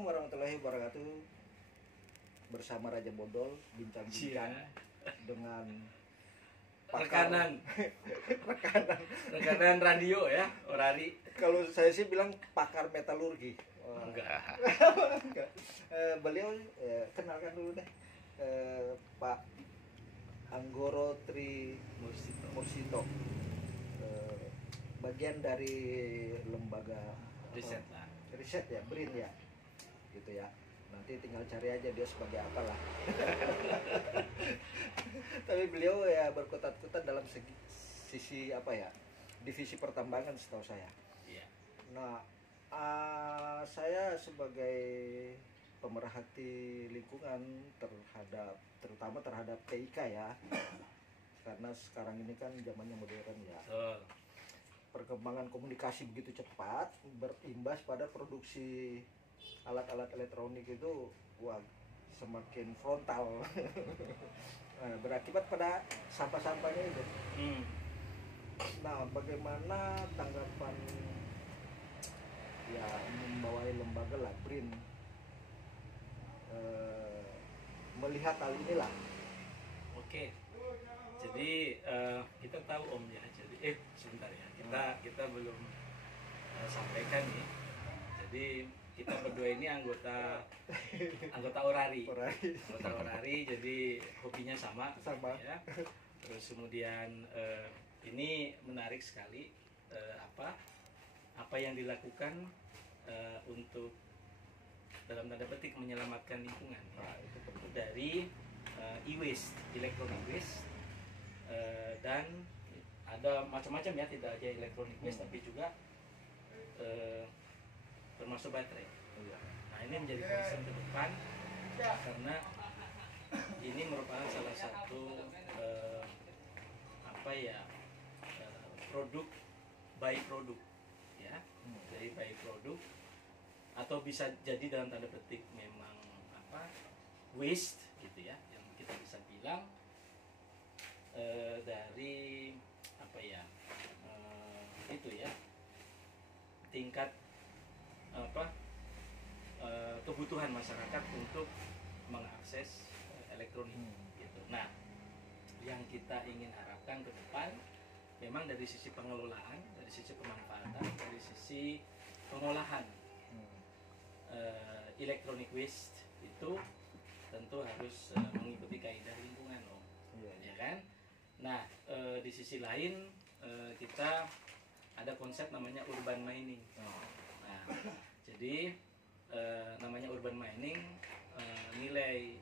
Assalamualaikum warahmatullahi wabarakatuh. Bersama Raja Bodol bincang-bincang dengan rekanan radio ya, Orari. Kalau saya sih bilang pakar metalurgi. Enggak. Enggak. Beliau kenalkan dulu deh. Pak Anggoro Tri Mursito. Bagian dari lembaga Riset lah. Riset ya, BRIN ya. Gitu ya. Nanti tinggal cari aja dia sebagai apa lah. Tapi beliau ya berkutat-kutat dalam sisi apa ya, divisi pertambangan setahu saya. Iya. Nah, saya sebagai pemerhati lingkungan terutama terhadap TIK ya, karena sekarang ini kan zamannya modern ya. Perkembangan komunikasi begitu cepat berimbas pada produksi alat-alat elektronik itu semakin frontal. Berakibat pada sampah-sampahnya itu. Nah, bagaimana tanggapan ya membawai lembaga lah BRIN melihat hal inilah? Oke. Jadi kita tahu Om ya. Jadi sebentar ya. Kita belum sampaikan nih. Jadi kita berdua ini anggota Orari. Anggota Orari, jadi hobinya sama. Ya. Terus kemudian ini menarik sekali apa yang dilakukan untuk dalam tanda petik menyelamatkan lingkungan ya. Dari e-waste, electronic waste, dan ada macam-macam ya, tidak aja electronic waste tapi juga termasuk baterai. Nah, ini menjadi concern ke depan karena ini merupakan salah satu produk by produk ya. Jadi by produk atau bisa jadi dalam tanda petik memang waste gitu ya, yang kita bisa bilang dari itu ya, tingkat kebutuhan masyarakat untuk mengakses elektronik gitu. Nah, yang kita ingin harapkan ke depan memang dari sisi pengelolaan, dari sisi pemanfaatan, dari sisi pengolahan electronic waste itu tentu harus mengikuti kaidah lingkungan, ya kan? Nah, di sisi lain kita ada konsep namanya urban mining. Nah, jadi namanya urban mining, nilai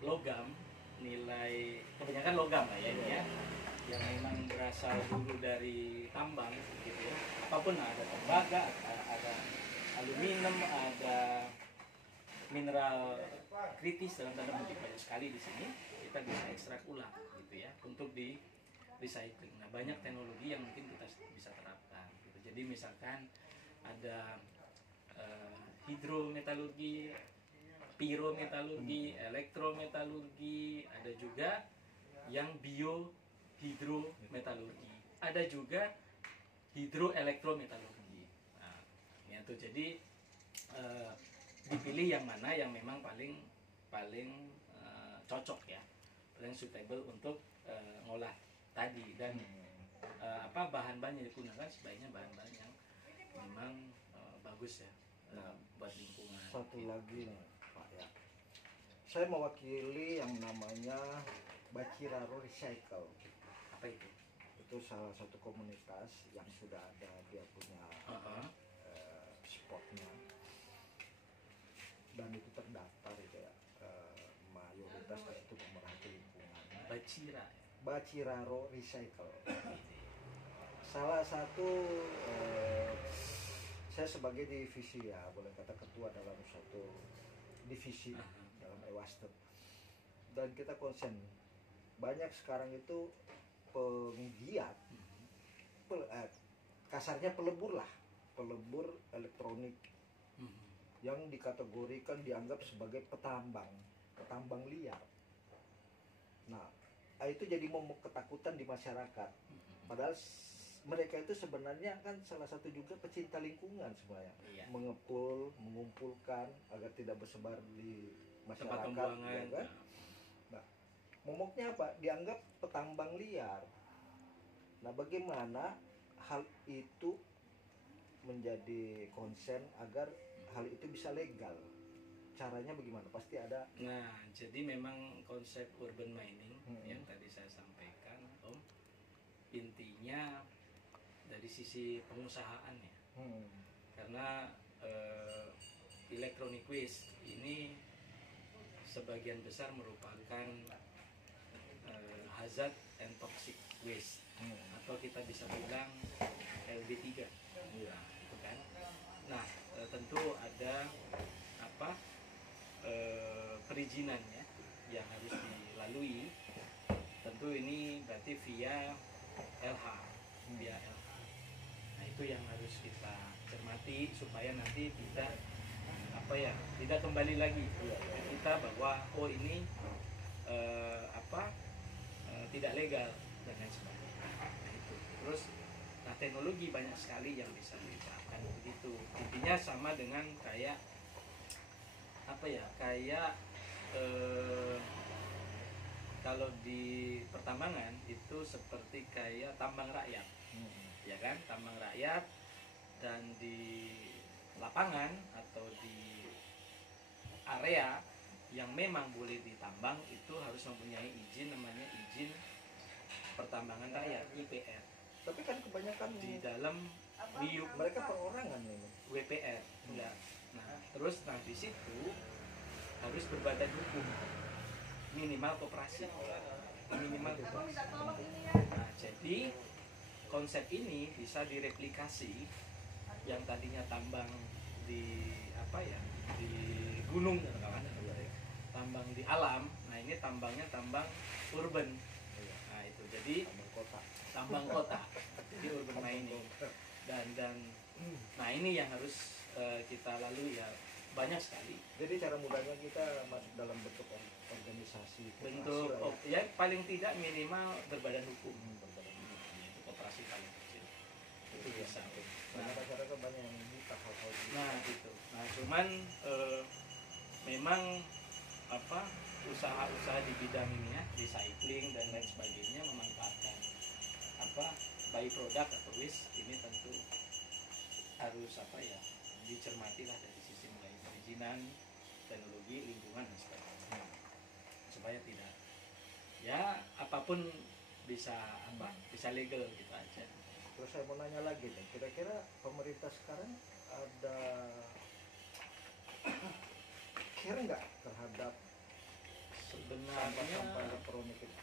logam, nilai kebanyakan logam lah ya ini ya, yang memang berasal dulu dari tambang gitu ya. Apapun, ada tembaga, ada aluminium, ada mineral kritis dalam tanda petik banyak sekali di sini kita bisa ekstrak ulang gitu ya untuk di recycling. Nah, banyak teknologi yang mungkin kita bisa terapkan gitu. Jadi misalkan ada hidrometalurgi, pirometalurgi, elektrometalurgi, ada juga yang biohidrometalurgi, ada juga hidroelektrometalurgi. Nah, itu jadi dipilih yang mana yang memang paling cocok ya, paling suitable untuk ngolah tadi, dan bahan-bahan yang digunakan sebaiknya bahan-bahan yang memang bagus ya buat lingkungan. Satu lagi nih Pak ya, saya mewakili yang namanya Baciraro Recycle. Apa itu? Itu salah satu komunitas yang sudah ada, dia punya spotnya dan itu terdaftar gitu ya, mayoritas itu pemerhati lingkungan. Baciraro Recycle. Salah satu saya sebagai divisi ya, boleh kata ketua dalam satu divisi dalam Ewastem, dan kita konsen banyak sekarang itu penggiat kasarnya pelebur elektronik yang dikategorikan dianggap sebagai petambang liar. Nah, itu jadi momok ketakutan di masyarakat. Padahal mereka itu sebenarnya kan salah satu juga pecinta lingkungan sebenarnya. Iya. Mengepul, mengumpulkan agar tidak bersebar di Tempat masyarakat, pembuangan. ya kan? Nah, momoknya apa? Dianggap petambang liar. Nah, bagaimana hal itu menjadi konsen agar hal itu bisa legal? Caranya bagaimana? Pasti ada. Nah, jadi memang konsep urban mining yang tadi saya sampaikan, Om, intinya dari sisi pengusahaan ya. Karena electronic waste ini sebagian besar merupakan hazard and toxic waste, atau kita bisa bilang LB3. Nah, itu kan. Nah, tentu ada apa perizinannya yang harus dilalui. Tentu ini berarti via LH, via LH. Nah, itu yang harus kita cermati supaya nanti tidak tidak kembali lagi ke kita bahwa oh ini tidak legal dan lain sebagainya. Nah, itu. Terus teknologi banyak sekali yang bisa diterapkan begitu. Intinya sama dengan kayak kalau di pertambangan itu seperti kayak tambang rakyat, ya kan, tambang rakyat. Dan di lapangan atau di area yang memang boleh ditambang itu harus mempunyai izin, namanya izin pertambangan rakyat, IPR. Tapi kan kebanyakan di dalam WIUP mereka perorangan ini. WPR. Enggak. Nah, terus di situ harus berbadan hukum, minimal koperasi. Nah, jadi konsep ini bisa direplikasi. Yang tadinya tambang di di gunung, tambang di alam. Nah, ini tambangnya tambang urban. Nah, itu jadi tambang kota. Jadi urban mining. Dan nah, ini yang harus kita lalui ya, banyak sekali. Jadi cara mudahnya kita masuk dalam bentuk organisasi, bentuk ya paling tidak minimal berbadan hukum. Itu koperasi paling kecil. Itu bisa. Nah, masyarakat banyak yang buka hal-hal gitu. Nah, gitu. Nah, cuman memang usaha-usaha di bidang ini ya, recycling dan lain sebagainya, memanfaatkan byproduct atau waste ini tentu harus dicermati lah dari sisi mulai perizinan, teknologi, lingkungan dan sebagainya, supaya tidak ya apapun bisa legal gitu aja. Terus saya mau nanya lagi nih, kira-kira pemerintah sekarang ada care nggak terhadap sebenarnya sampah elektronik itu?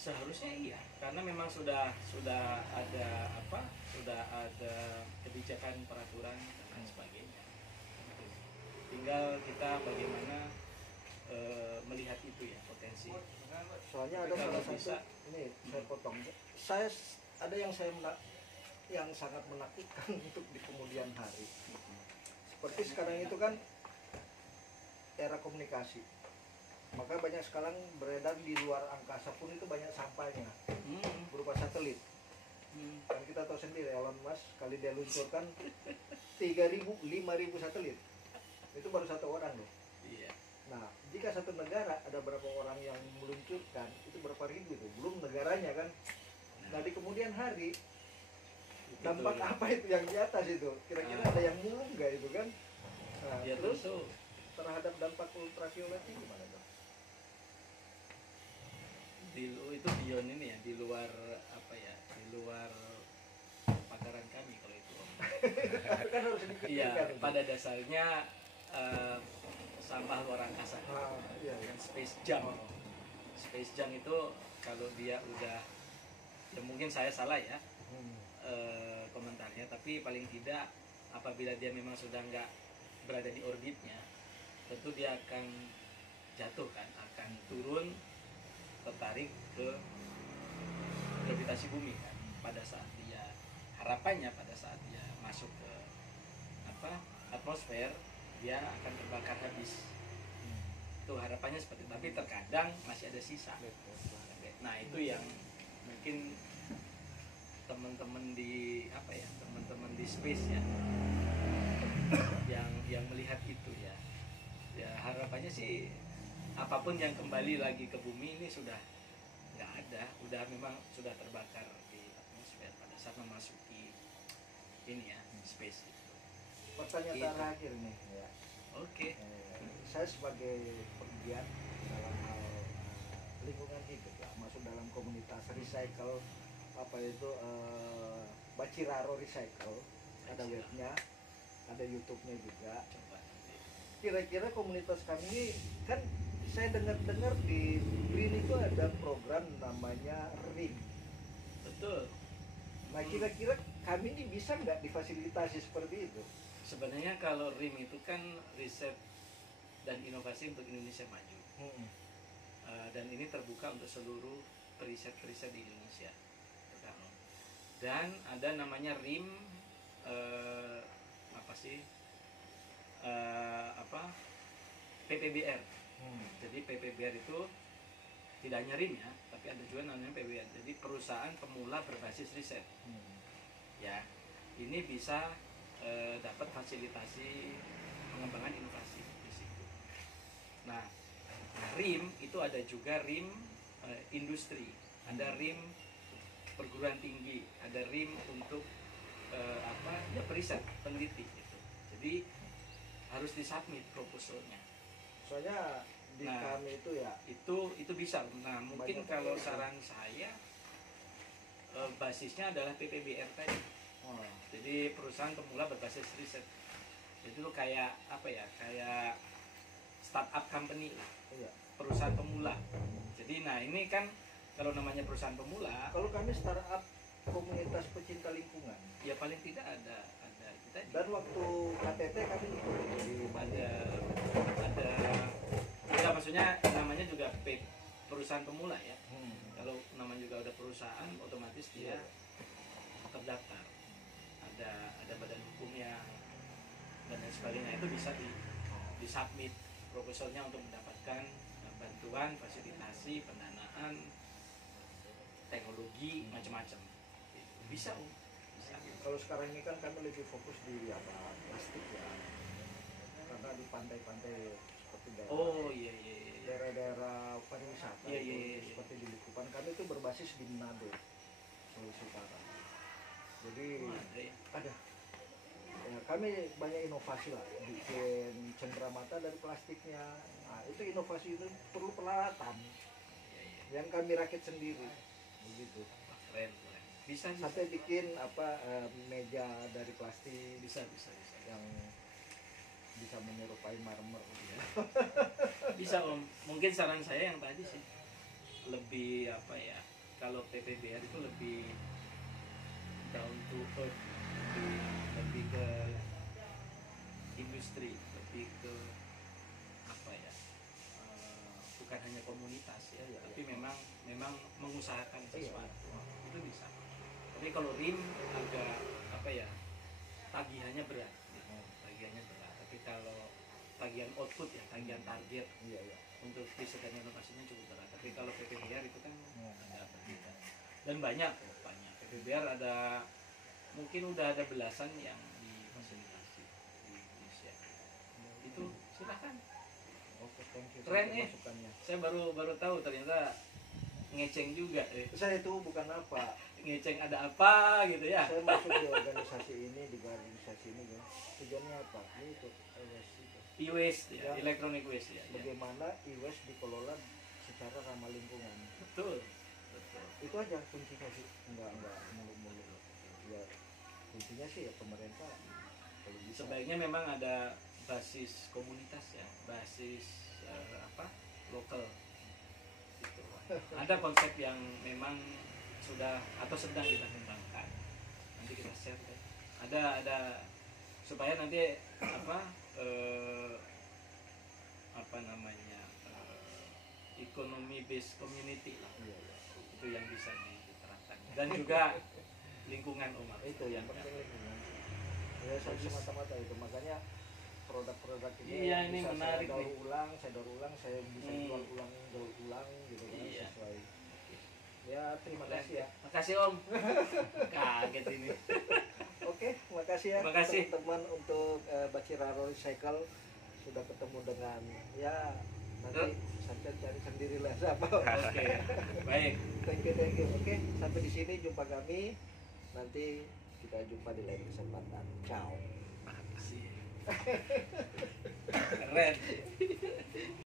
Seharusnya iya, karena memang sudah ada kebijakan, peraturan dan lain sebagainya. Tinggal kita bagaimana melihat itu ya, potensi. Soalnya ada salah satu ini saya potong. Ada yang sangat menakutkan untuk di kemudian hari. Seperti sekarang itu kan era komunikasi. Maka banyak sekarang beredar di luar angkasa pun itu banyak sampahnya berupa satelit. Kan kita tahu sendiri Elon Musk kali dia luncurkan 3.000, 5.000 satelit. Itu baru satu orang loh. Iya. Nah, jika satu negara ada berapa orang yang meluncurkan, itu berapa ribu itu, belum negaranya kan. Nah, di kemudian hari dampak apa itu yang di atas itu? Kira-kira ada yang mulung nggak itu kan? Nah, ya, terus tentu. terhadap dampak ultraviolet ini gimana dong? Itu beyond ini ya, di luar pakaran kami kalau itu. Kan harus dipikirkan. Iya, pada dasarnya sampah luar angkasa. Iya. Space junk. Space junk itu kalau dia udah, ya mungkin saya salah ya komentarnya, tapi paling tidak apabila dia memang sudah nggak berada di orbitnya, tentu dia akan jatuh kan, akan turun, tertarik ke gravitasi bumi kan. Pada saat dia, harapannya pada saat dia masuk ke atmosfer, dia akan terbakar habis. Itu harapannya seperti itu, tapi terkadang masih ada sisa. Nah, itu yang mungkin teman-teman di apa ya, teman-teman di space ya, yang melihat itu ya. Ya harapannya sih apapun yang kembali lagi ke bumi ini sudah nggak ada, udah memang sudah terbakar di atmosfer pada saat memasuki ini ya, space itu. Pertanyaan Gitu. terakhir nih ya. Oke. Saya sebagai penggiat dalam hal lingkungan hidup ya, masuk dalam komunitas recycle, apa itu Baciraro Recycle, ada Baciraro. webnya, ada YouTube-nya juga. Coba nanti. Kira-kira komunitas kami ini kan saya dengar-dengar di BRIN itu ada program namanya RIM. Betul. Nah kira-kira kami ini bisa nggak difasilitasi seperti itu? Sebenarnya kalau RIM itu kan riset dan inovasi untuk Indonesia maju. Dan ini terbuka untuk seluruh periset-periset di Indonesia. Dan ada namanya RIM apa sih? PPBR. Jadi PPBR itu tidak hanya RIM ya, tapi ada juga namanya PPBR. Jadi perusahaan pemula berbasis riset. Ya, ini bisa dapat fasilitasi pengembangan inovasi di situ. Nah, RIM itu ada juga RIM industri, ada RIM perguruan tinggi, ada RIM untuk ya periset, peneliti gitu. Jadi harus disubmit proposalnya. Soalnya di kami itu ya itu bisa. Nah, mungkin kalau saran saya basisnya adalah PPBR tadi. Jadi perusahaan pemula berbasis riset. Itu kayak apa ya? Kayak startup company lah. Perusahaan pemula. Jadi nah ini kan kalau namanya perusahaan pemula, kalau kami startup komunitas pecinta lingkungan. Ya paling tidak ada kita. Dan waktu KTT kami ada ya maksudnya namanya juga perusahaan pemula ya. Kalau namanya juga ada perusahaan, otomatis dia terdaftar. Ada badan hukumnya dan lain sebagainya, itu bisa disubmit proposalnya untuk mendapatkan bantuan, fasilitasi, pendanaan, teknologi, macam-macam. Bisa. Kalau sekarang ini kan kami lebih fokus di plastik ya, karena di pantai-pantai seperti daerah-daerah pariwisata seperti di Likupang kami itu berbasis di Manado, Sulawesi Utara. Jadi ada ya, kami banyak inovasi lah, bikin cenderamata dari plastiknya. Nah, itu inovasi itu perlu peralatan yang kami rakit sendiri begitu. Keren. Bisa sampai bikin meja dari plastik bisa yang bisa menyerupai marmer ya. Bisa Om. Mungkin saran saya yang tadi sih lebih apa ya, kalau PPBR itu lebih down to earth, lebih ke industri, lebih ke apa ya, bukan hanya komunitas ya, tapi memang mengusahakan sesuatu. Itu bisa. Tapi kalau RIM agak apa ya, tagihannya berat gitu. Tapi kalau tagihan output ya, tagihan target untuk riset dan inovasinya cukup berat. Tapi kalau PPBR itu kan agak berbeda. Dan banyak PPBR ada, mungkin udah ada belasan yang difasilitasi di Indonesia. Itu silakan. Oke, thank you. Keren saya baru tahu ternyata ngeceng juga. Saya itu bukan apa. Ngeceng ada apa gitu ya. Saya masuk di organisasi ini ya. Tujuannya apa? Ini untuk e-waste ya, electronic waste ya. Bagaimana e-waste dikelola secara ramah lingkungan. Betul. Itu aja kuncinya sih, enggak muluk-muluk. Ya kuncinya sih ya pemerintah kalau bisa. Sebaiknya memang ada basis komunitas ya, basis lokal. Gitu. Ada konsep yang memang sudah atau sedang kita kembangkan. Nanti kita share deh. Ada supaya nanti ekonomi based community lah. Itu yang bisa diterapkan. Dan juga lingkungan umat. Itu yang penting lingkungan. Ya saya semata-mata itu, makanya produk-produk ini ini bisa menarik saya daur ulang, saya bisa jual ulang gitu kan, sesuai. Ya, terima kasih ya. Makasih Om. Kaget ini. Oke, makasih ya Makasih. teman-teman untuk Baciraro Recycle sudah ketemu dengan ya nanti saja cari sendirilah siapa. Oke. Baik. Thank you. Oke, sampai di sini jumpa kami. Nanti kita jumpa di lain kesempatan. Ciao. Makasih. Keren.